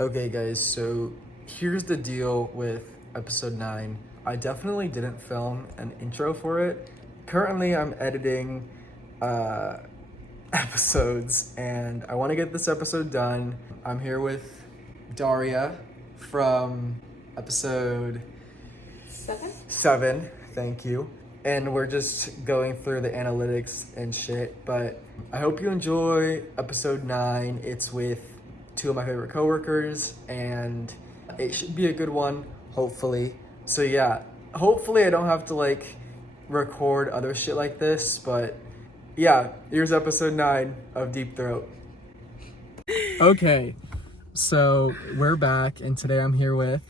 Okay, guys, so here's the deal with episode 9. I definitely didn't film an intro for it. Currently, I'm editing episodes, and I want to get this episode done. I'm here with Daria from episode 7. Thank you. And we're just going through the analytics and shit, but I hope you enjoy episode 9. It's with 2 of my favorite coworkers, and it should be a good one, hopefully. So yeah, hopefully I don't have to record other shit like this, but yeah, here's episode 9 of DeepThroat. Okay, so we're back, and today I'm here with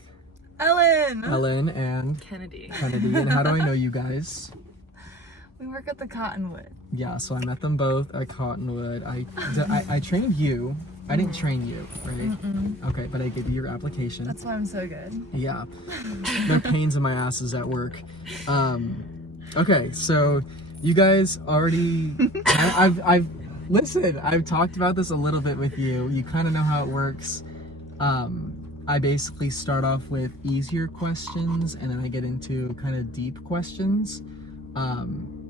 Ellen and Kennedy. And how do I know you guys? We work at the Cottonwood. Yeah, so I met them both at Cottonwood. I trained you. I didn't train you, right? Mm-mm. Okay, but I gave you your application. That's why I'm so good. Yeah. They're pains in my asses at work. Okay, so you guys already... I've talked about this a little bit with you. You kind of know how it works. I basically start off with easier questions, and then I get into kind of deep questions.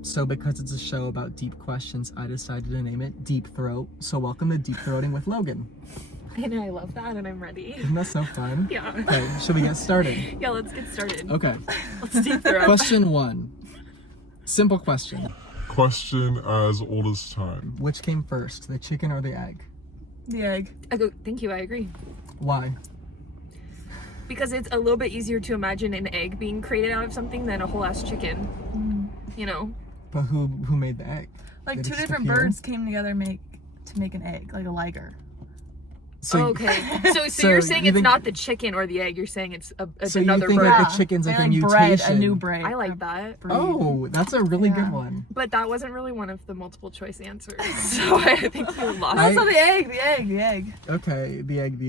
So because it's a show about deep questions, I decided to name it DeepThroat. So welcome to DeepThroating with Logan. And I love that, and I'm ready. Isn't that so fun? Yeah. Okay, should we get started? Yeah, let's get started. Okay. Let's deep throat. Question 1. Simple question. Question as old as time. Which came first, the chicken or the egg? The egg. Thank you, I agree. Why? Because it's a little bit easier to imagine an egg being created out of something than a whole ass chicken. You know? But who made the egg? Like Did it two just different appear? birds came together to make an egg, like a liger. So, Okay. So So you're saying you it's think- not the chicken or the egg, you're saying it's so another you think bird. like Yeah. the chicken's like They, a mutation? bred a new breed. I like that. Oh, that's a really Yeah. good one. But that wasn't really one of the multiple choice answers. So I think you lost. I- Also the egg. Okay, the egg.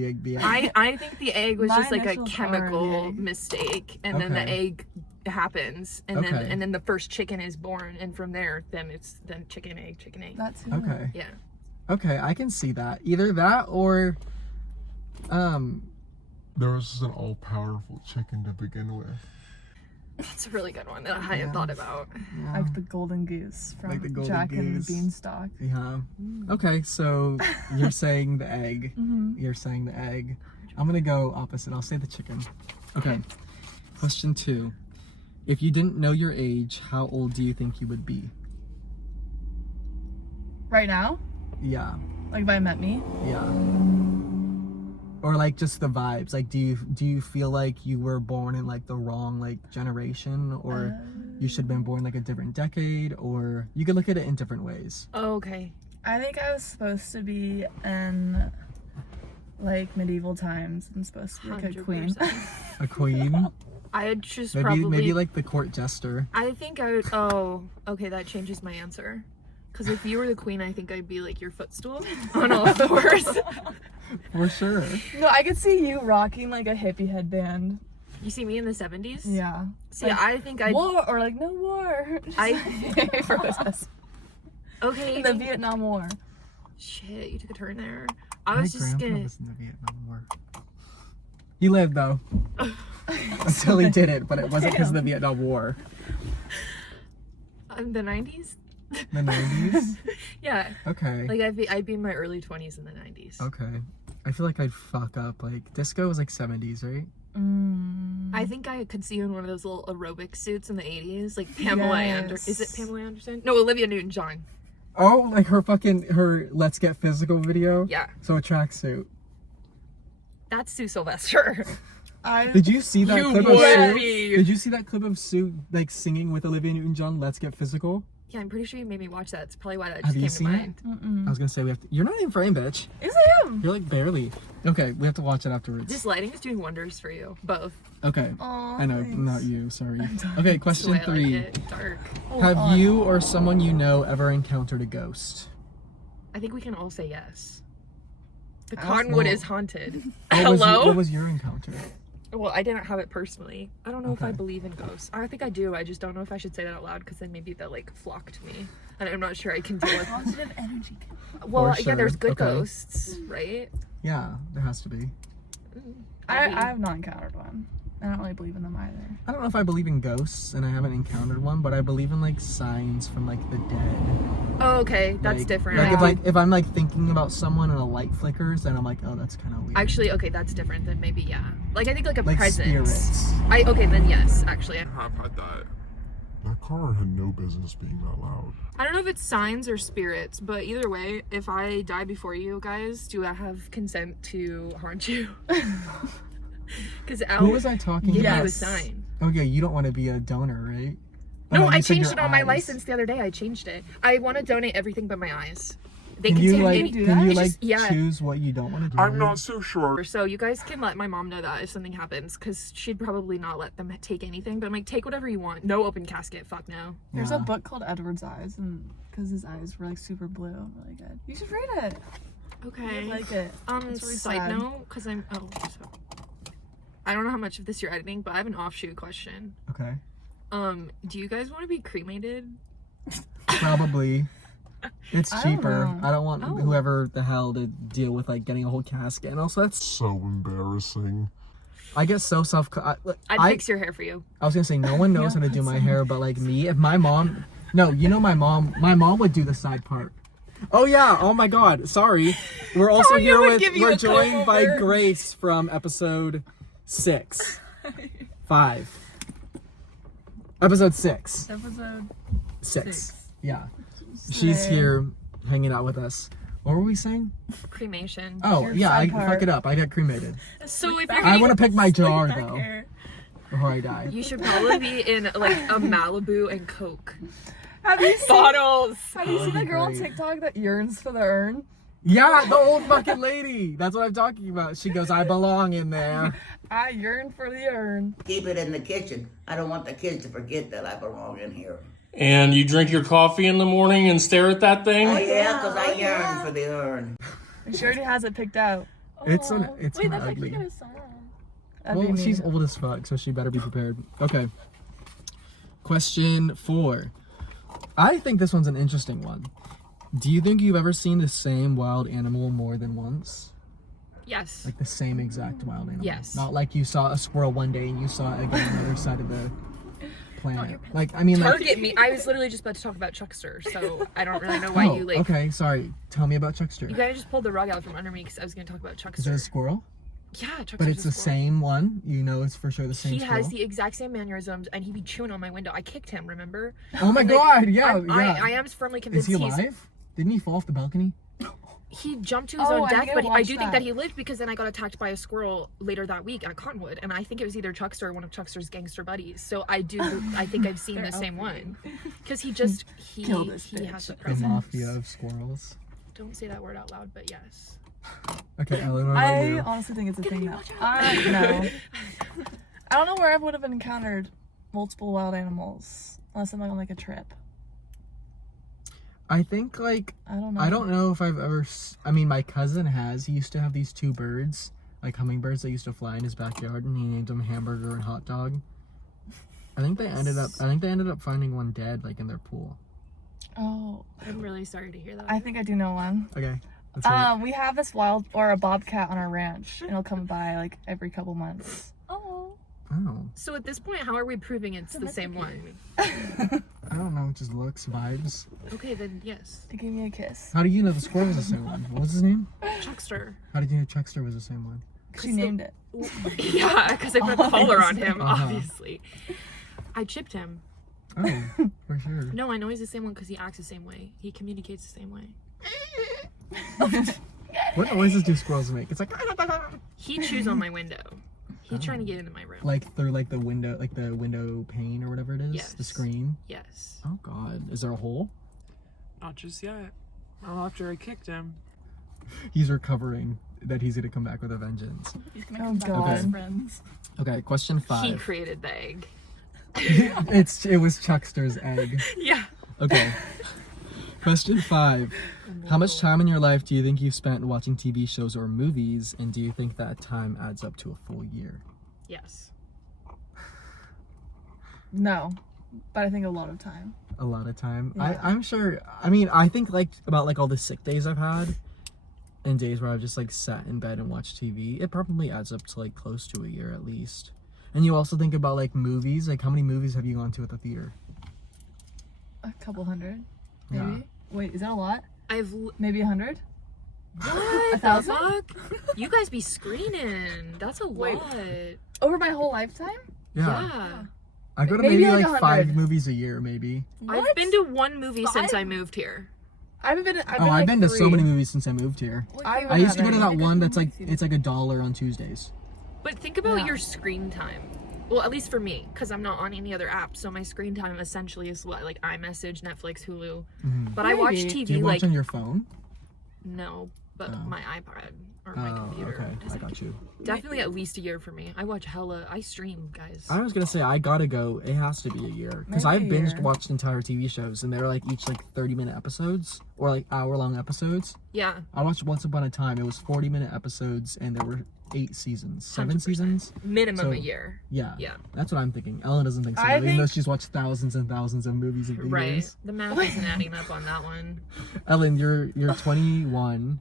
I think the egg was My just like a initials are chemical the egg. mistake, and then the Okay. egg happens, and Okay. then the first chicken is born, and from there, then chicken egg. That's Okay. Yeah. Okay, I can see that. Either that or There was just an all-powerful chicken to begin with. That's a really good one that I hadn't thought about. yeah. like the golden goose from Like the golden Jack and goose. the Beanstalk. Yeah. Okay, so you're saying the egg. Mm-hmm. You're saying the egg. I'm gonna go opposite. I'll say the chicken. Okay. Question 2. If you didn't know your age, how old do you think you would be? Right now, Yeah. like if I met me, Yeah. Or like just the vibes. Like do you feel like you were born in like the wrong generation, or you should have been born like a different decade, or you could look at it in different ways. Oh, okay. I think I was supposed to be in like medieval times. I'm supposed to be like a queen. 100%. A queen? I would just maybe like the court jester. I think I would. Oh, okay. That changes my answer. Because if you were the queen, I think I'd be like your footstool on all fours. For sure. No, I could see you rocking like a hippie headband. You see me in the 70s? Yeah. See, Like, I think I'd. War or like no war. Okay. the Vietnam War. Shit, you took a turn there. I My was just grandpa gonna. was in the Vietnam War. He lived though. Until he didn't, but it wasn't because of the Vietnam War. The 90s? The 90s? Yeah. Okay. Like I'd be in my early 20s in the 90s. Okay. I feel like I'd fuck up. Like, disco was like 70s, right? I think I could see you in one of those little aerobic suits in the 80s, like Pamela Anderson. Is it Pamela Anderson? No, Olivia Newton-John. Oh, like her Let's Get Physical video? Yeah. So a tracksuit. That's Sue Sylvester. Did you see that You clip would of Sue? be. Did you see that clip of Sue like singing with Olivia Newton-John, Let's Get Physical? Yeah, I'm pretty sure you made me watch that. It's probably why that Have just you came to seen it? mind. I was gonna say we have to. You're not in frame, bitch. Yes, I am. You're like barely. Okay, we have to watch it afterwards. This lighting is doing wonders for you, both. Okay. Aw, I know, thanks. not you. Sorry. Okay, That's the question way I like 3. it. Dark. Have you or someone you know ever encountered a ghost? I think we can all say yes. The Ask Cottonwood more. is haunted. What Hello? was your encounter? Well, I didn't have it personally. I don't know if I Okay. believe in ghosts. I think I do. I just don't know if I should say that out loud because then maybe they'll like flock to me, and I'm not sure I can deal with. Positive energy. Well, For yeah, there's sure. good Okay. ghosts, right? Yeah, there has to be. I have not encountered one. I don't really believe in them either. I don't know if I believe in ghosts, and I haven't encountered one, but I believe in like signs from like the dead. Oh, okay, that's Like- different. Like if I'm like thinking about someone and a light flickers, then I'm like, oh, that's kind of weird. Actually, okay, that's different than maybe, yeah. Like, I think like a like presence. spirits. Okay, then yes, actually. I've had that. That car had no business being that loud. I don't know if it's signs or spirits, but either way, if I die before you guys, do I have consent to haunt you? Because Who was I talking give about? you a sign. Oh yeah, you don't want to be a donor, right? No, Oh, I you said changed your it on my eyes. license the other day. I changed it. I want to donate everything but my eyes. They Can can you take like any. do can that? you It's like just- yeah. choose what you don't want to do? I'm not so sure. So you guys can let my mom know that if something happens, because she'd probably not let them take anything. But I'm like, take whatever you want. No open casket. Fuck no. There's Yeah. a book called Edward's Eyes, and because his eyes were like super blue, really good. You should read it. Okay. You'd like it. It's really Side sad. note, because I don't know how much of this you're editing, but I have an offshoot question. Okay. Do you guys want to be cremated? Probably. It's I don't cheaper. know. I don't want Oh. whoever the hell to deal with like getting a whole casket, and also that's So embarrassing. I get so self. I'd fix your hair for you. I was gonna say no one knows how to do my hair, but like me, if my mom, no, you know my mom would do the side part. Oh yeah. Oh my God. Sorry. We're also Tanya here would with. give you We're a joined by comb-over. Grace from episode 5. Episode 6. Episode 6. Yeah. She's here hanging out with us. What were we saying? Cremation. Oh Your yeah, I side part. fuck it up. I got cremated So if you're I gonna, want to pick my jar back though here. before I die. you should probably be in like a Malibu and Coke Have you seen, bottles. have you That seen would the be girl on great. TikTok that yearns for the urn? Yeah, the old fucking lady. That's what I'm talking about. She goes, I belong in there. I yearn for the urn. Keep it in the kitchen. I don't want the kids to forget that I belong in here. And you drink your coffee in the morning and stare at that thing? Oh yeah, because I yearn for the urn. And she already has it picked out. It's kind Wait, of that's ugly. actually song. That'd Well, be she's mean. old as fuck, so she better be prepared. Okay. Question 4. I think this one's an interesting one. Do you think you've ever seen the same wild animal more than once? Yes. Like the same exact wild animal? Yes. Not like you saw a squirrel one day and you saw it again on the other side of the planet. Like, I mean, like... Target me. I was literally just about to talk about Chuckster, so I don't really know why Oh, you like. okay, sorry. Tell me about Chuckster. You kind of just pulled the rug out from under me because I was going to talk about Is it a Chuckster. squirrel? Yeah, Chuckster's But it's a the squirrel. same one? You know it's for sure the same He squirrel? has the exact same mannerisms, and he'd be chewing on my window. I kicked him, remember? Oh my Like, god, yeah, I am firmly Is convinced he he's... alive? Didn't he fall off the balcany? He jumped to his Oh, own I death, think I but I watched do think that. that he lived because then I got attacked by a squirrel later that week at Cottonwood, and I think it was either Chuckster or one of Chuckster's gangster buddies. So I think I've seen the same one, because he Kill this he has bitch. a The presence. mafia of squirrels. Don't say that word out loud, but yes. Okay, Ellen, what about I you? honestly think it's a thing now. I don't know. I don't know where I would have encountered multiple wild animals unless I'm like on like a trip. I think, like, I don't know. I don't know if I've ever... I mean, my cousin has. He used to have these 2 birds, like hummingbirds that used to fly in his backyard, and he named them Hamburger and Hot Dog. I think they ended up finding one dead, like, in their pool. Oh, I'm really sorry to hear that. I think I do know one. Okay, let's hear it. We have this a bobcat on our ranch, and it'll come by like every couple months. Oh. Oh, So at this point, how are we proving it's the same one? I don't know, it just looks, vibes. Okay, then yes. It gave me a kiss. How do you know the squirrel was the same one? What was his name? Chuckster. How did you know Chuckster was the same one? She named it. Yeah, because I put a collar on him, Uh-huh. obviously. I chipped him. Oh, for sure. No, I know he's the same one because he acts the same way. He communicates the same way. What noises do squirrels make? It's like... He chews on my window. He's trying to get into my room. Like through like the window pane or whatever it is, Yes. the screen. Yes. Oh god, is there a hole? Not just yet. Not after I kicked him. He's recovering. That he's gonna come back with a vengeance. He's gonna come back with his Okay. friends. Okay, question He 5. created the egg. It was Chuckster's egg. Yeah. Okay. Question 5. How much time in your life do you think you've spent watching TV shows or movies, and do you think that time adds up to a full year? Yes. No, but I think a lot of time. A lot of time. Yeah. I'm sure. I mean, I think like about like all the sick days I've had. and days where I've just like sat in bed and watched TV, it probably adds up to like close to a year at least. And you also think about like movies, like how many movies have you gone to at the theater? A couple hundred, maybe. Yeah. Wait, is that a lot? Maybe 100? What? 1,000? Fuck? You guys be screening. That's a Wait. lot. Over my whole lifetime? Yeah. I go to Maybe maybe like like 100. 5 movies a year, maybe. I've been to one movie since I moved here. I've been I've been to so 3. many movies since I moved here. I used to go to that one that's like, it's like $1 on Tuesdays. But think about Yeah. your screen time. Well, at least for me, because I'm not on any other app, so my screen time essentially is what, like iMessage, Netflix, Hulu. But I watch Maybe. TV Do you watch like on your phone? no, but my iPad or my Oh, computer. okay. I got you. Definitely at least a year for me. I watch hella. I stream, guys. I was gonna say I gotta go. It has to be a year because I've Maybe a binged year. watched entire TV shows and they're like each like 30-minute episodes or like hour-long episodes. Yeah. I watched Once Upon a Time. It was 40-minute episodes and there were 8 seasons, 7 100%. seasons. Minimum So, a year. Yeah, Yeah. that's what I'm thinking. Ellen doesn't think so, I even though think- she's watched thousands and thousands of movies in Right. theaters. The math isn't adding up on that one. Ellen, you're 21.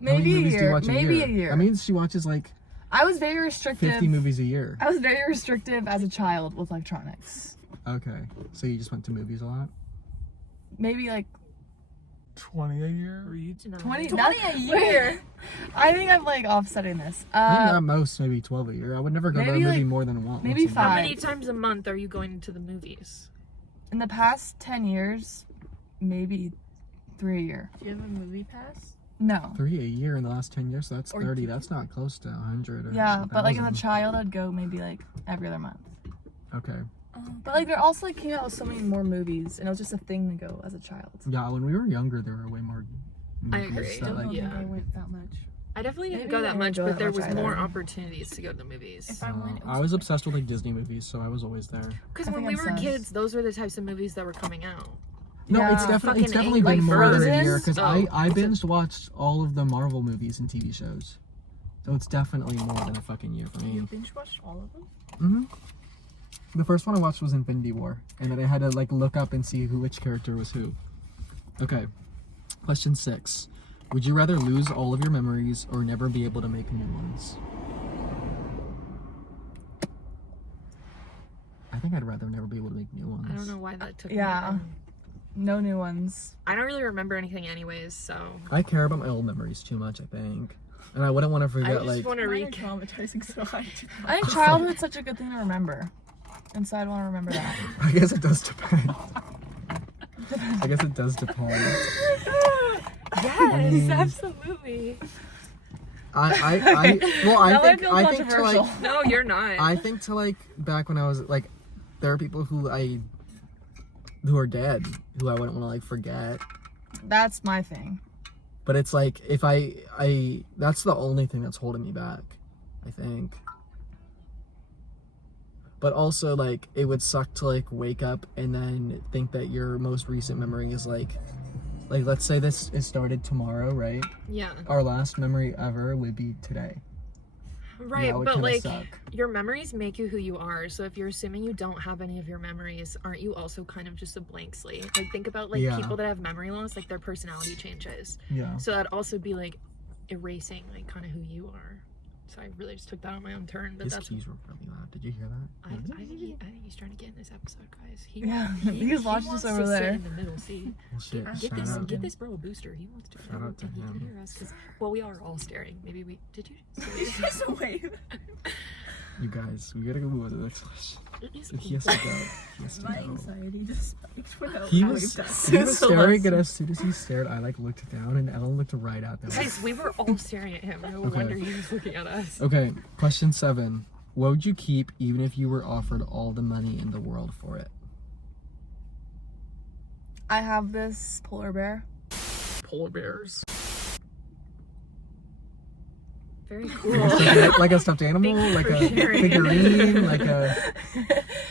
How many Maybe a movies do you year. watch Maybe a year. That means she watches like I was very restrictive. 50 movies a year. I was very restrictive as a child with electronics. Okay, so you just went to movies a lot. Maybe like 20 a year? 20 a year. I think I'm like offsetting this. I think at most maybe 12 a year. I would never go to a maybe, movie like, more than once. maybe a year. How 5. many times a month are you going to the movies? In the past 10 years, maybe 3 a year. Do you have a movie pass? No. 3 a year in the last 10 years, so that's Or 30. two. That's not close to 100 or Yeah, but like as a 1,000. child, I'd go maybe like every other month. Okay. But like there also like came out with so many more movies, and it was just a thing to go as a child. Yeah, when we were younger, there were way more I movies agree. that, Don't like, Yeah. think I went that much. I definitely didn't Maybe go I that didn't much, go but that there much was more either. opportunities to go to the movies. If I went, it I was obsessed with like Disney movies, so I was always there. Because I when think we I'm were sus. kids, those were the types of movies that were coming out. No, Yeah. it's definitely Fucking been Angry more than a Birds. year because Oh. I binged watched all of the Marvel movies and TV shows, so it's definitely more than a fucking year for me. you binge watched all of them? Mm-hmm. The first one I watched was Infinity War, and then I had to like look up and see which character was who. Okay, question 6: would you rather lose all of your memories or never be able to make new ones? I think I'd rather never be able to make new ones. I don't know why that took Yeah. me. No new ones. I don't really remember anything anyways, so I care about my old memories too much, I think, and I wouldn't want to I forget just like. want to Mine are recap. traumatizing, so I do I think childhood's such a good thing to remember, and so I'd want to remember that. I guess it does depend. I guess it does depend. Yes, absolutely. Well, Now I I think feel to controversial. like No, you're not. I think to like back when I was like, there are people who are dead who I wouldn't want to like forget. That's my thing. But it's like if I that's the only thing that's holding me back, I think. But also like it would suck to like wake up and then think that your most recent memory is like let's say this is started tomorrow, right? Yeah. Our last memory ever would be today. Right, That would but kinda like suck. your memories make you who you are. So if you're assuming you don't have any of your memories, aren't you also kind of just a blank slate? Like think about like Yeah. people that have memory loss, like their personality changes. Yeah. So that'd also be like erasing like kind of who you are. So I really just took that on my own turn, but His that's keys were really loud. Did you hear that? I think he's trying to get in this episode, guys. Yeah, he's watching wants us over to sit there. in the middle, see. Well, shit. Get Shout out. this bro a booster. He wants to. Shout out to and he can him. hear us 'cause- well, we are all staring. Maybe we did you? Just a wave. You guys, we gotta go move to the next question. He has to go. He has to My go. anxiety just spiked when He I was, looked up. he was staring at us. As soon as he stared, I like looked down and Ellen looked right at them. Guys, we were all staring at him. No Okay. wonder he was looking at us. Okay, question 7. What would you keep even if you were offered all the money in the world for it? I have this polar bear. Polar bears. Very cool. Like a stuffed animal? Thank you Like for a sharing. figurine? Like a...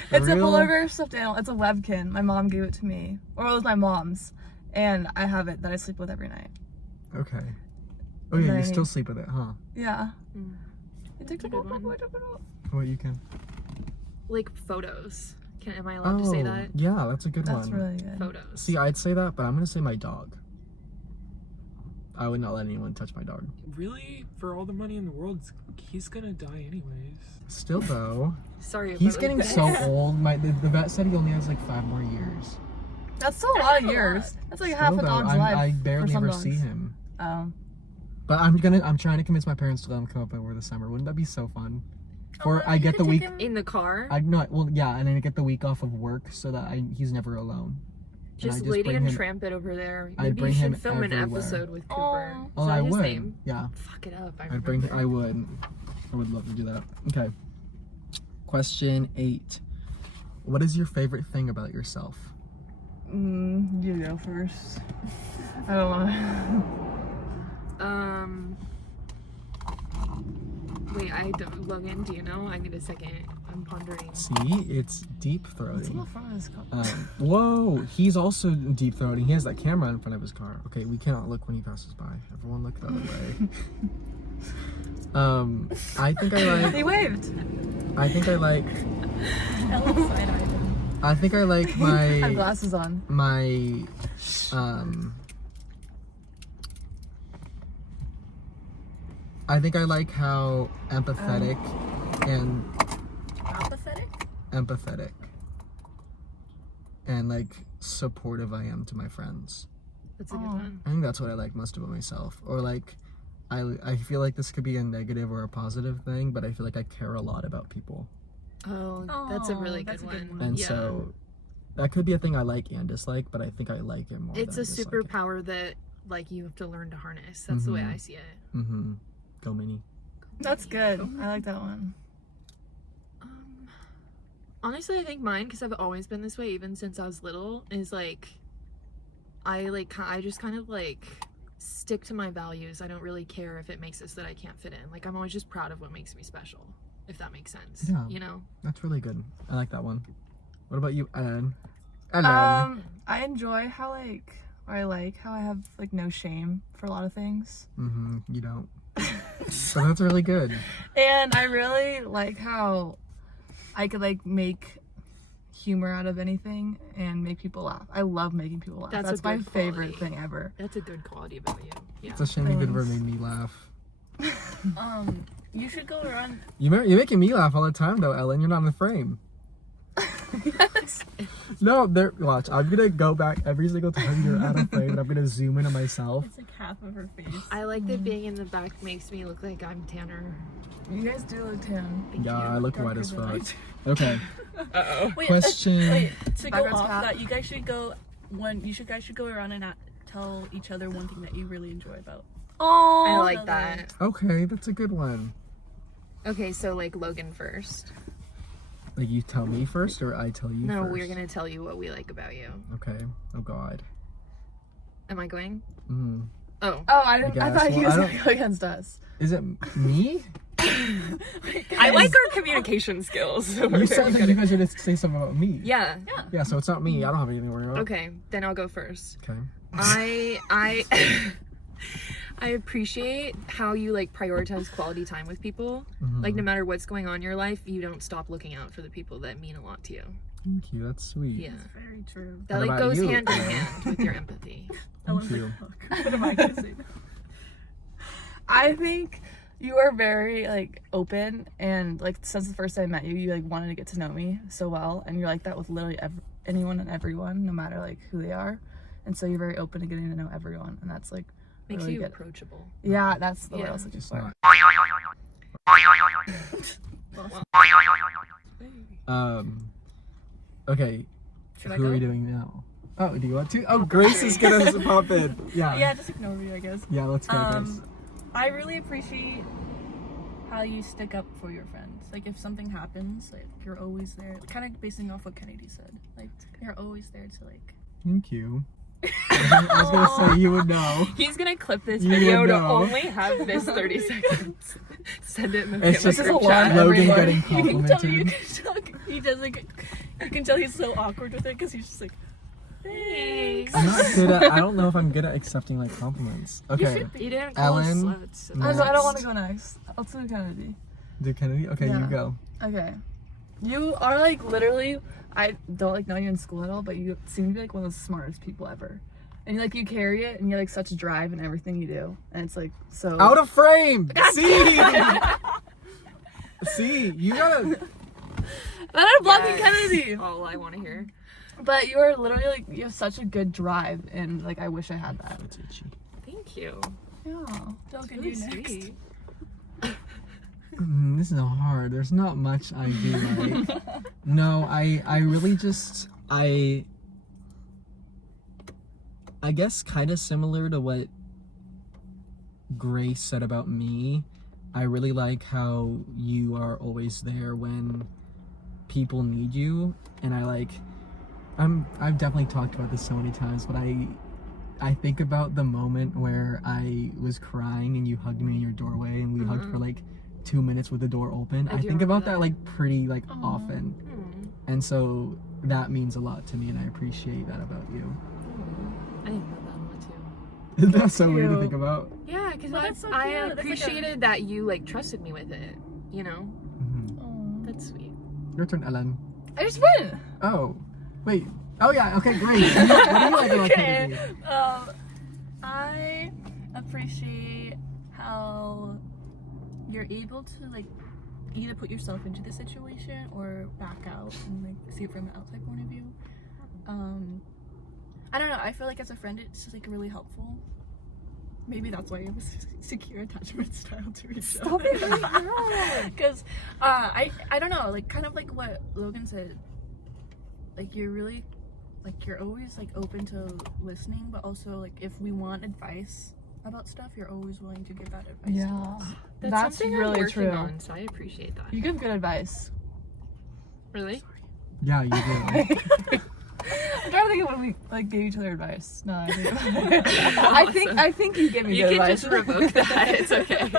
It's a real- polar bear stuffed animal. It's a webkin. My mom gave it to me, or it was my mom's, and I have it that I sleep with every night. Okay. Oh yeah, you Right. still sleep with it, huh? Yeah. Mm. It took a good one. What you can? Like photos. Am I allowed to say that? Yeah, that's a good That's one. really good. Photos. See, I'd say that, but I'm gonna say my dog. I would not let anyone touch my dog. Really? For all the money in the world, he's gonna die anyways. Still though, Sorry. he's about getting that. so old. The vet said he only has like 5 more years. That's still a lot of years. That's like half Still, a though, dog's I life. for barely some ever dogs. see him. Oh. But I'm trying to convince my parents to let him come up over the summer. Wouldn't that be so fun? For I get the week. In the car. I know. Well, yeah, and then I get the week off of work so that he's never alone. And I Just Lady bring and him- Tramp it over there. I'd Maybe you bring him should film an everywhere. episode with Cooper. Aw. Is Oh, that I his would. name? Yeah, Fuck it up. I would. I would love to do that. Okay. Question 8. What is your favorite thing about yourself? You go first. I don't know. Wait, I don't. Logan, do you know? I need a second. I'm pondering. See, it's deep What's in the throating. front of this car? Whoa, he's also deep throating. He has that camera in front of his car. Okay, we cannot look when he passes by. Everyone look the other way. I think I like. He waved. I think I like. Hella side-eyed. I think I like I have my glasses on. my I think I like how empathetic and Apathetic? and like supportive I am to my friends. That's a good Aw. one. I think that's what I like most about myself. Or like I feel like this could be a negative or a positive thing, but I feel like I care a lot about people. Oh, that's a really that's good a good one. one. And Yeah. so that could be a thing I like and dislike, but I think I like it more. It's a than I dislike it. superpower that like you have to learn to harness. That's the way Mhm. I see it. Mm-hmm. Go mini. That's good. I like that one. Honestly, I think mine, because I've always been this way even since I was little, is like I just kind of like stick to my values. I don't really care if it makes it so that I can't fit in. Like I'm always just proud of what makes me special, if that makes sense. Yeah. You know? That's really good. I like that one. What about you, Ellen? I enjoy how I like how I have like no shame for a lot of things. Mm-hmm. You don't. So that's really good. And I really like how I could like make humor out of anything and make people laugh. I love making people laugh. That's a That's my good favorite quality. thing ever. That's a good quality about you. Yeah. It's a shame you never Thanks. made me laugh. You should go around. You're making me laugh all the time though, Ellen. You're not in the frame. No, watch. I'm gonna go back every single time you're out of frame and I'm gonna zoom into myself. It's like half of her face. I like that being in the back makes me look like I'm tanner. You guys do look tan. Thank Yeah, you. I look white Darker as than I fuck. Okay. Wait, Question. wait, to go Backwards off path. that, you guys should go around and tell each other one thing that you really enjoy about. Oh, I like that. Okay, that's a good one. Okay, so like Logan first. Like you tell me first or I tell you No, first? we're gonna tell you what we like about you. Okay. Oh god. Am I going? Mm. Oh. I guess. thought he Well, was I gonna go against us. Is it me? I like our communication skills. So You said that you guys were gonna say something about me. Yeah. Yeah, so it's not me. I don't have anything to worry about. Okay, then I'll go first. Okay. I I appreciate how you like prioritize quality time with people. Mhm. Like no matter what's going on in your life, you don't stop looking out for the people that mean a lot to you. Thank you. That's sweet. Yeah. Very true. That What like about goes you? hand in hand with your empathy. Thank you. What am I gonna say? I think you are very like open and like since the first time I met you, you like wanted to get to know me so well, and you're like that with literally anyone and everyone, no matter like who they are, and so you're very open to getting to know everyone, and that's like Makes really you good. approachable. Yeah, that's the word Yeah. I was looking Just for. not. Okay. Should I Who go? are we doing now? Oh, do you want to? Oh, Grace is gonna pop in. Yeah. Yeah, just ignore me, I guess. Yeah, let's go, Grace. I really appreciate how you stick up for your friends. Like if something happens, like you're always there. Kind of basing off what Kennedy said. Like you're always there to like. Thank you. I was gonna say you would know. He's gonna clip this You video would to know. only have this 30 seconds. Send it in the It's just group a lot. chat. Logan everyone. getting You can tell. You complimented. can tell. He does like. You can tell he's so awkward with it because he's just like. Thanks. I'm not good at. I don't know if I'm good at accepting like compliments. Okay. You didn't call us Ellen, sluts. no. I don't want to go next. Let's do Kennedy. Do Kennedy? Okay, Yeah. you go. Okay. You are like literally, I don't like know you in school at all, but you seem to be like one of the smartest people ever. And like you carry it, and you're like such drive in everything you do, and it's like so Out of frame. See. See, you gotta. But I'm blocking Kennedy. All I want to hear. But you are literally like you have such a good drive, and like I wish I had that. Thank you. Yeah. Logan, Really you next. sweet. This is hard. There's not much I do like. No, I really just I guess kind of similar to what Grace said about me. I really like how you are always there when people need you, and I've definitely talked about this so many times, but I think about the moment where I was crying and you hugged me in your doorway and we hugged for like 2 minutes with the door open. I think about that like pretty like often. And so that means a lot to me, and I appreciate that about you. I think about that a lot too. Isn't that so weird to think about? Yeah, because Well, that's so I cute. That's like appreciated that you like trusted me with it. You know, that's sweet. Your turn, Ellen. I just win. Oh, wait. Oh yeah. Okay, great. What do you like about Okay. Kennedy? I appreciate how you're able to like either put yourself into the situation or back out and like see it from an outside point of view. I don't know. I feel like as a friend, it's like really helpful. Maybe that's why you have a secure attachment style to each other. Because I don't know, like kind of like what Logan said. Like you're really, like you're always like open to listening, but also like if we want advice about stuff, you're always willing to give that advice. Yeah. To us. That's something really I'm working true. on, so I appreciate that. You give good advice. Really? Yeah, you do. I'm trying to think of when we like gave each other advice. No, I think you gave me You good can advice. just revoke that. It's okay.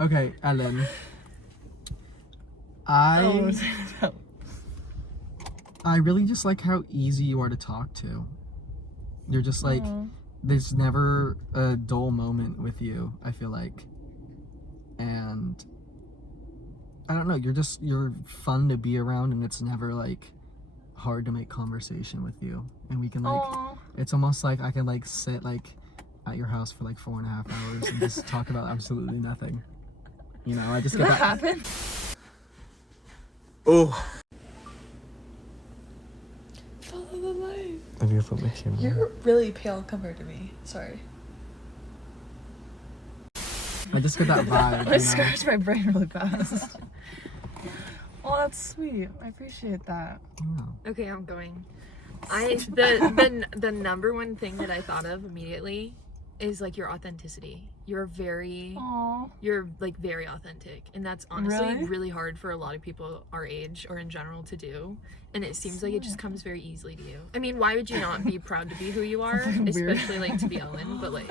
Okay, Ellen. I really just like how easy you are to talk to. You're just like, there's never a dull moment with you, I feel like. And I don't know, you're fun to be around, and it's never like hard to make conversation with you. And we can like, it's almost like I can like sit like at your house for like 4.5 hours and just talk about absolutely nothing. You know, I just Did get that happen? Oh. Follow the light. I need to put my camera. You're really pale compared to me. Sorry. I just get that vibe. I scratched my brain really fast. Oh, that's sweet. I appreciate that. Okay, I'm going. The number one thing that I thought of immediately is like your authenticity. You're like very authentic, and that's honestly really hard for a lot of people our age or in general to do. And it seems like it just comes very easily to you. I mean, why would you not be proud to be who you are, especially like to be Ellen? But like,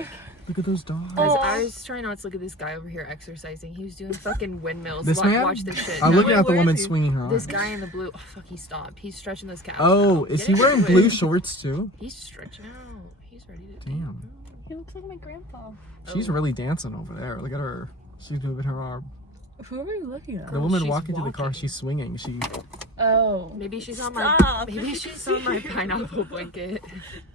look at those dogs. I was trying not to look at this guy over here exercising. He was doing fucking windmills. This man? Watch this shit. I'm No, looking at the where woman is he? swinging her arms. This guy in the blue. Oh fuck, he stopped. He's stretching those calves. Oh, out. is Get he wearing into blue it. shorts too? He's stretching out. He's ready to. Damn. He looks like my grandpa. She's really dancing over there. Look at her. She's moving her arm. Who are you looking at? The woman she's walking to the car, walking. she's swinging. She. Oh. Maybe she's on Stop. Maybe she's on my pineapple blanket.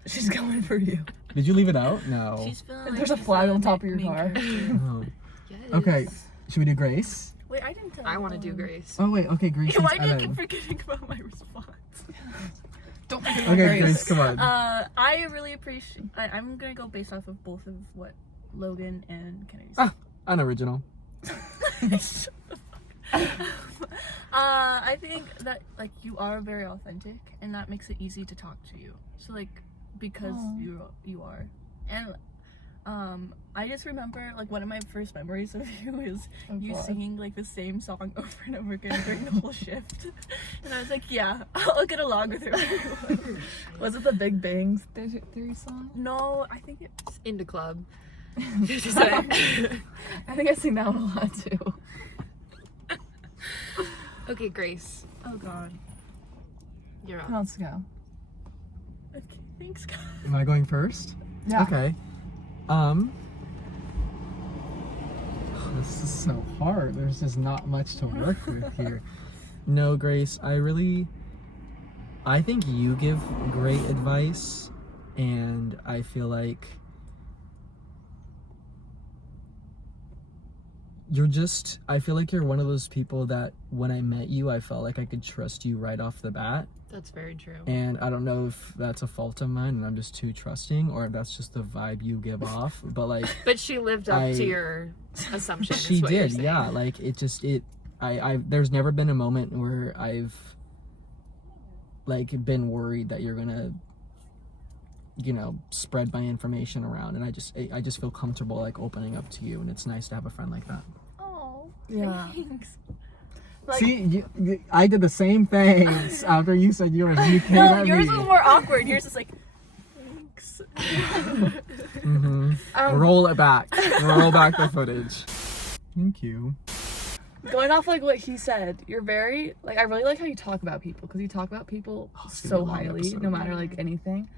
She's coming for you. Did you leave it out? No. She's feeling There's like a she's flag a on top of your main car. character. Oh. Yes. Okay. Should we do Grace? Wait, I didn't tell I want to do Grace. Oh wait. Okay, Grace. Why do you Ellen. keep forgetting about my response? Don't forget Okay, Grace, come on. I really appreciate. I'm gonna go based off of both of what Logan and Kennedy said. Unoriginal. I think that like you are very authentic, and that makes it easy to talk to you. So like because you are, and I just remember like one of my first memories of you is you singing like the same song over and over again during the whole shift, and I was like, yeah, I'll get along with her. Was it the Big Bang Theory song? No, I think it's Into club. I think I sing that one a lot too. Okay, Grace. oh god. You're Who up. wants to go? Okay, thanks, guys. Am I going first? Yeah. Okay. This is so hard. There's just not much to work with here. No, Grace, I think you give great advice, and I feel like I feel like you're one of those people that when I met you, I felt like I could trust you right off the bat. That's very true. And I don't know if that's a fault of mine and I'm just too trusting, or if that's just the vibe you give off. But like, but she lived up to your assumption. She is what you're did, saying. yeah. Like I there's never been a moment where I've like been worried that you're gonna, you know, spread my information around, and I just feel comfortable like opening up to you, and it's nice to have a friend like that. Oh, Yeah. thanks. Like, See, I did the same things after you said yours. You came No, at yours me. was more awkward. Yours is like, thanks. Roll it back. Roll back the footage. Thank you. going off like what he said, you're very like, I really like how you talk about people, because you talk about people it's gonna be so a long highly, episode. no matter like anything.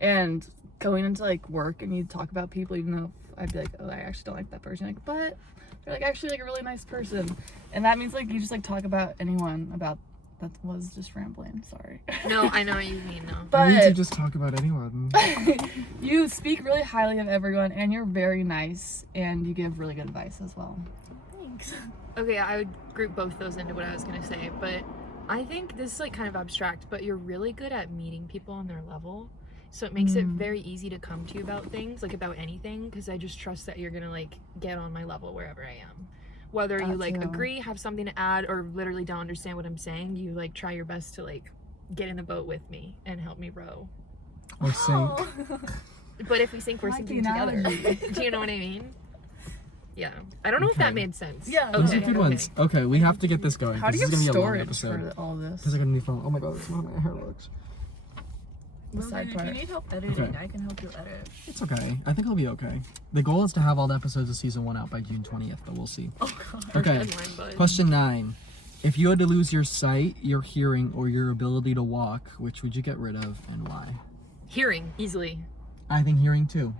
And going into like work and you talk about people, even though I'd be like, oh, I actually don't like that person, like, but they're like actually like a really nice person, and that means like you just like talk about anyone about. That was just rambling, sorry. No, I know what you mean, no. I need to But just talk about anyone. you speak really highly of everyone, and you're very nice, and you give really good advice as well. Thanks. Okay, I would group both those into what I was going to say, but I think this is like kind of abstract, but you're really good at meeting people on their level. So it makes it very easy to come to you about things, like about anything, because I just trust that you're going to like get on my level wherever I am. Whether you like agree, have something to add, or literally don't understand what I'm saying, you like try your best to like get in the boat with me and help me row. Or sink. But if we sink, we're sinking together. Do you know what I mean? Yeah. I don't know if that made sense. Yeah. Those are Okay. good ones. Okay, we have to get this going. How do you this have is gonna be a long storage episode. for all this? Because I got a new phone. Oh my god, this is how my hair looks. The Well, side then if you part. need help editing, Okay. I can help you edit. It's okay. I think I'll be okay. The goal is to have all the episodes of season 1 out by June 20th, but we'll see. Oh god. Okay. Deadline, bud. Question 9. If you had to lose your sight, your hearing, or your ability to walk, which would you get rid of and why? Hearing, easily. I think hearing too.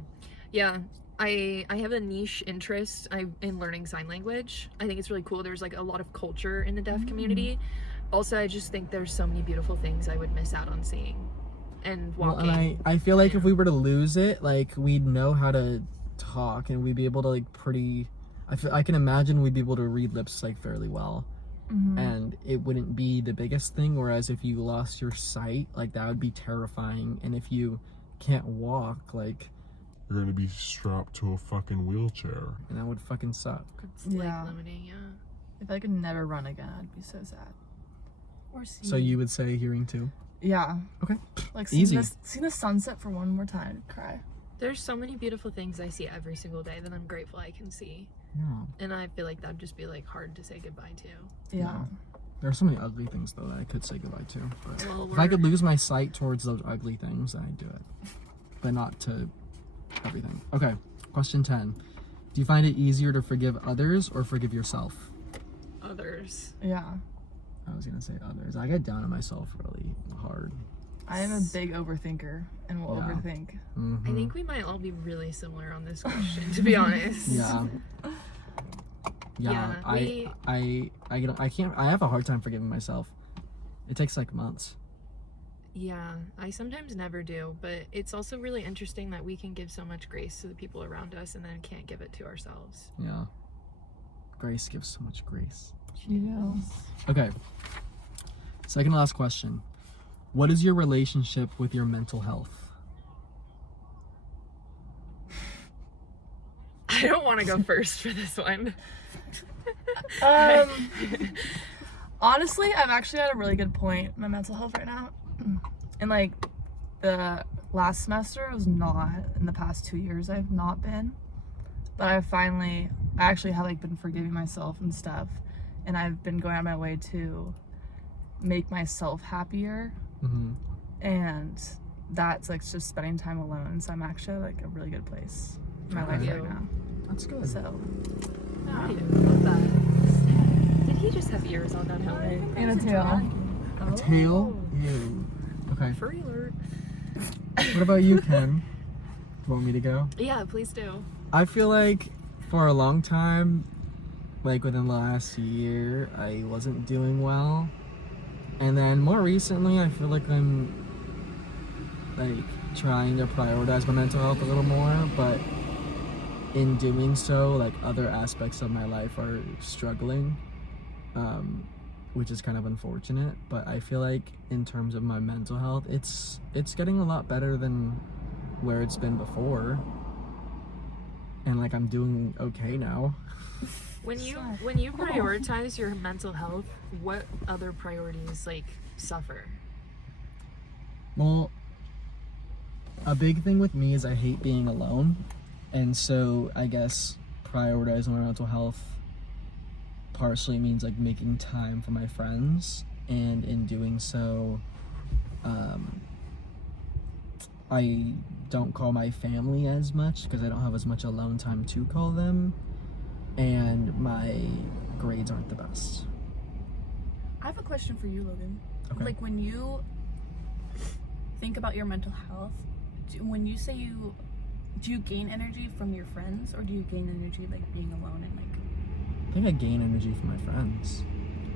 Yeah. I have a niche interest in learning sign language. I think it's really cool. There's like a lot of culture in the deaf community. Also, I just think there's so many beautiful things I would miss out on seeing and walking. Well, and I feel like if we were to lose it, like we'd know how to talk and we'd be able to like I can imagine we'd be able to read lips like fairly well. And it wouldn't be the biggest thing, whereas if you lost your sight, like that would be terrifying. And if you can't walk, like You're gonna be strapped to a fucking wheelchair. and that would fucking suck. It's like Yeah. limiting, yeah. If I could never run again, I'd be so sad. Or see. So you would say hearing too? Yeah. Okay. Like Easy. seeing the sunset for one more time, I'd cry. There's so many beautiful things I see every single day that I'm grateful I can see. Yeah. And I feel like that'd just be like hard to say goodbye to. Yeah. There are so many ugly things though that I could say goodbye to. But Well, if I could lose my sight towards those ugly things, then I'd do it. But not to everything. Okay. Question 10. Do you find it easier to forgive others or forgive yourself? Others. Yeah. I was gonna say others. I get down on myself really hard. I am a big overthinker and will Yeah. overthink. Mhm. I think we might all be really similar on this question, to be honest. Yeah. Yeah. Yeah, I have a hard time forgiving myself. It takes like months. Yeah, I sometimes never do, but it's also really interesting that we can give so much grace to the people around us and then can't give it to ourselves. Yeah. Grace gives so much grace. She does. Okay. Second to last question. What is your relationship with your mental health? I don't want to go first for this one. Honestly, I've actually had a really good point in my mental health right now. And like the last semester was not, in the past 2 years I've not been. But I actually have like been forgiving myself and stuff. And I've been going out of my way to make myself happier. Mm-hmm. And that's like just spending time alone. So I'm actually at like a really good place in my life Yeah. right now. That's good. So I love that. Did he just have ears on that helmet? and a tail. A tail? Ew. Okay. Furry alert. What about you, Ken? Do you want me to go? Yeah, please do. I feel like for a long time, like within the last year, I wasn't doing well. And then more recently, I feel like I'm like trying to prioritize my mental health a little more, but in doing so, like, other aspects of my life are struggling, which is kind of unfortunate. But I feel like in terms of my mental health, it's getting a lot better than where it's been before, and like I'm doing okay now. When you prioritize your mental health, what other priorities like suffer? Well, a big thing with me is I hate being alone, and so I guess prioritizing my mental health partially means like making time for my friends, and in doing so, I don't call my family as much because I don't have as much alone time to call them, and my grades aren't the best. I have a question for you, Logan. Okay. Like, when you think about your mental health, when you say do you gain energy from your friends, or do you gain energy like being alone and like? I think I gain energy from my friends.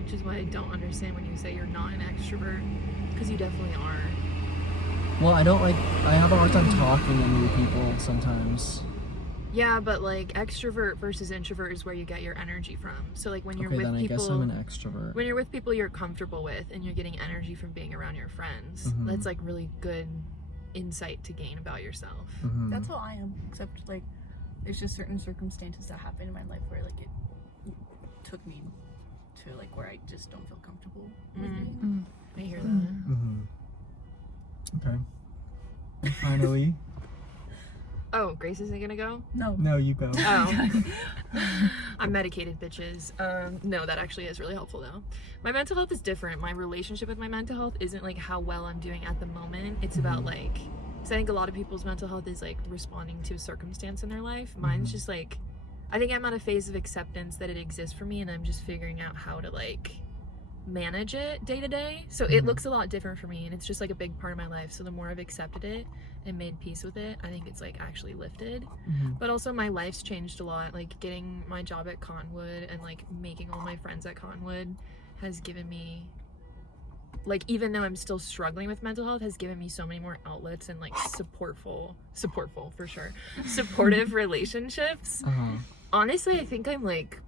Which is why I don't understand when you say you're not an extrovert, because you definitely are. Well, I have a hard time talking to new people sometimes. Yeah, but like extrovert versus introvert is where you get your energy from. So like when you're Okay, with then people, I guess I'm an extrovert. when you're with people you're comfortable with and you're getting energy from being around your friends, Mhm. that's like really good insight to gain about yourself. Mhm. That's how I am. Except like, there's just certain circumstances that happen in my life where like it took me to like where I just don't feel comfortable with being. I hear that. Mhm. Okay. And finally, Oh, Grace isn't gonna go? no, you go. Oh. I'm medicated, bitches. No, that actually is really helpful though. My mental health is different. My relationship with my mental health isn't like how well I'm doing at the moment. It's about like, so I think a lot of people's mental health is like responding to a circumstance in their life. Mine's just like, I think I'm at a phase of acceptance that it exists for me, and I'm just figuring out how to like manage it day to day. So it looks a lot different for me, and it's just like a big part of my life. So the more I've accepted it and made peace with it, I think it's like actually lifted. But also my life's changed a lot. Like getting my job at Conwood and like making all my friends at Conwood has given me, like, even though I'm still struggling with mental health, has given me so many more outlets and like supportful for sure, supportive relationships. Honestly, I think I'm like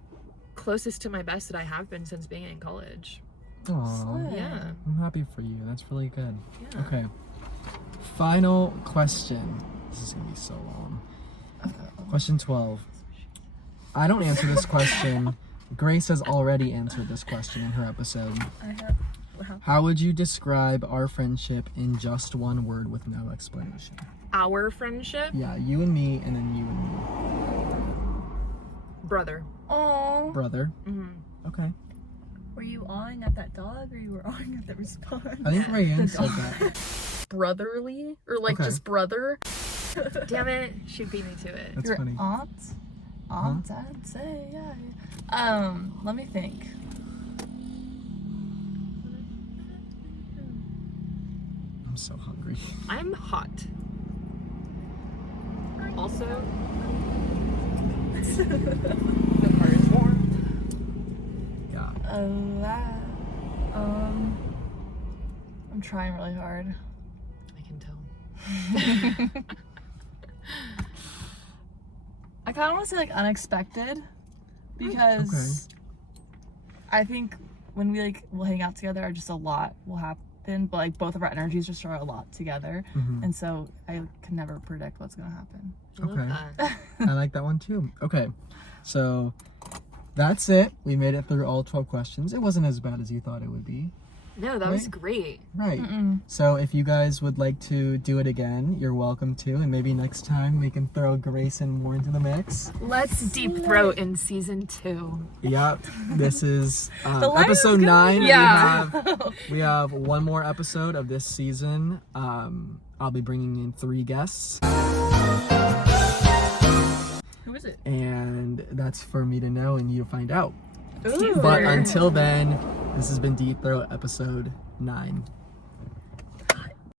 closest to my best that I have been since being in college. Aww. Yeah. I'm happy for you. That's really good. Yeah. Okay. Final question. This is gonna be so long. Question 12. I don't answer this question. Grace has already answered this question in her episode. How would you describe our friendship in just one word with no explanation? Our friendship? Yeah, you and me, and then you and me. Brother. Oh. Brother. Okay. Were you awing at that dog, or you were awing at the response? I think Rayanne said that. Brotherly? Or like Okay. just brother? Damn it. She beat me to it. That's Your funny. aunt, I'd say, yeah. Let me think. I'm so hungry. I'm hot. Also, the car is warm. Yeah. I'm trying really hard. I can tell. I kind of want to say like unexpected, because I think when we'll hang out together, just a lot will happen, but like both of our energies just are a lot together, and so I can never predict what's gonna happen. I love that. I like that one too. Okay, so that's it. We made it through all 12 questions. It wasn't as bad as you thought it would be. No, that was great. Right. So if you guys would like to do it again, you're welcome to, and maybe next time we can throw Grace and more into the mix. Let's deep throat in season 2. Yep. This is light episode is 9. Yeah. We have one more episode of this season. I'll be bringing in 3 guests. Who is it? And that's for me to know and you to find out. Ooh. But until then, this has been Deep Throat episode 9.